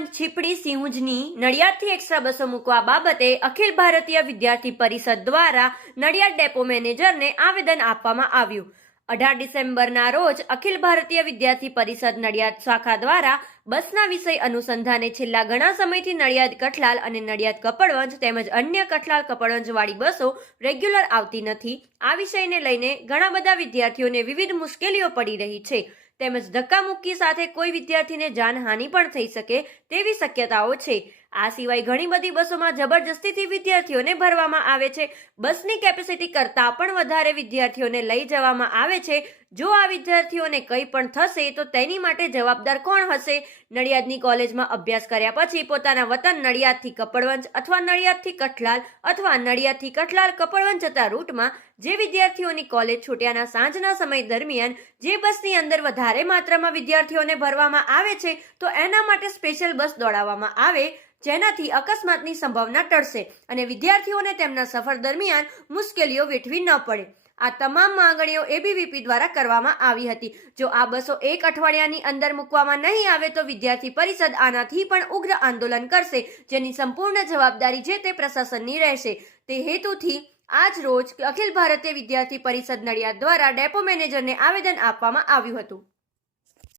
Kapadvanj છીપડી સિંહુજની નડિયાદથી extra બસો મૂકવા બાબતે અખિલ ભારતીય વિદ્યાર્થી પરિષદ દ્વારા નડિયાદ ડેપો મેનેજરને આવેદન આપવામાં આવ્યું। 18 ડિસેમ્બરના રોજ અખિલ ભારતીય વિદ્યાર્થી પરિષદ નડિયાદ શાખા દ્વારા બસના વિષય અનુસંધાને છેલ્લા ઘણા સમયથી નડિયાદ કઠલાલ અને નડિયાદ કપડવંજ તેમજ અન્ય કઠલાલ કપડવંજ વાળી બસો રેગ્યુલર આવતી નથી। આ વિષયને લઈને ઘણા બધા વિદ્યાર્થીઓને વિવિધ મુશ્કેલીઓ પડી રહી છે તેમજ ધક્કામુક્કી સાથે કોઈ વિદ્યાર્થીને જાનહાનિ પણ થઈ શકે તેવી શક્યતાઓ છે। આ સિવાય ઘણી બધી બસોમાં જબરજસ્તીથી વિદ્યાર્થીઓને ભરવામાં આવે છે। બસની કેપેસિટી કરતાં પણ વધારે વિદ્યાર્થીઓને લઈ જવામાં આવે છે। જો આ વિદ્યાર્થીઓને કંઈ પણ થશે તો તેની માટે જવાબદાર કોણ હશે? નડિયાદની કોલેજમાં અભ્યાસ કર્યા પછી પોતાના વતન નડિયાદથી કપડવંજ અથવા નડિયાદથી કઠલાલ અથવા નડિયાદથી કઠલાલ કપડવંજ જતા રૂટમાં જે વિદ્યાર્થીઓની કોલેજ છૂટ્યાના સાંજના સમય દરમિયાન જે બસની અંદર વધારે માત્રામાં વિદ્યાર્થીઓને ભરવામાં આવે છે તો એના માટે સ્પેશિયલ બસ દોડાવવામાં આવે જેનાથી અકસ્માતની સંભાવના ટળશે અને વિદ્યાર્થીઓને તેમના સફર દરમિયાન મુશ્કેલીઓ વેઠવી ન પડે। આ તમામ માંગણીઓ એબીવીપી દ્વારા કરવામાં આવી હતી। જો આ બસો એક અઠવાડિયાની અંદર મૂકવામાં નહીં આવે તો વિદ્યાર્થી પરિષદ આનાથી પણ ઉગ્ર આંદોલન કરશે જેની સંપૂર્ણ જવાબદારી જે તે પ્રશાસનની રહેશે। તે હેતુથી આજ રોજ અખિલ ભારતીય વિદ્યાર્થી પરિષદ નડિયાદ દ્વારા ડેપો મેનેજરને આવેદન આપવામાં આવ્યું હતું।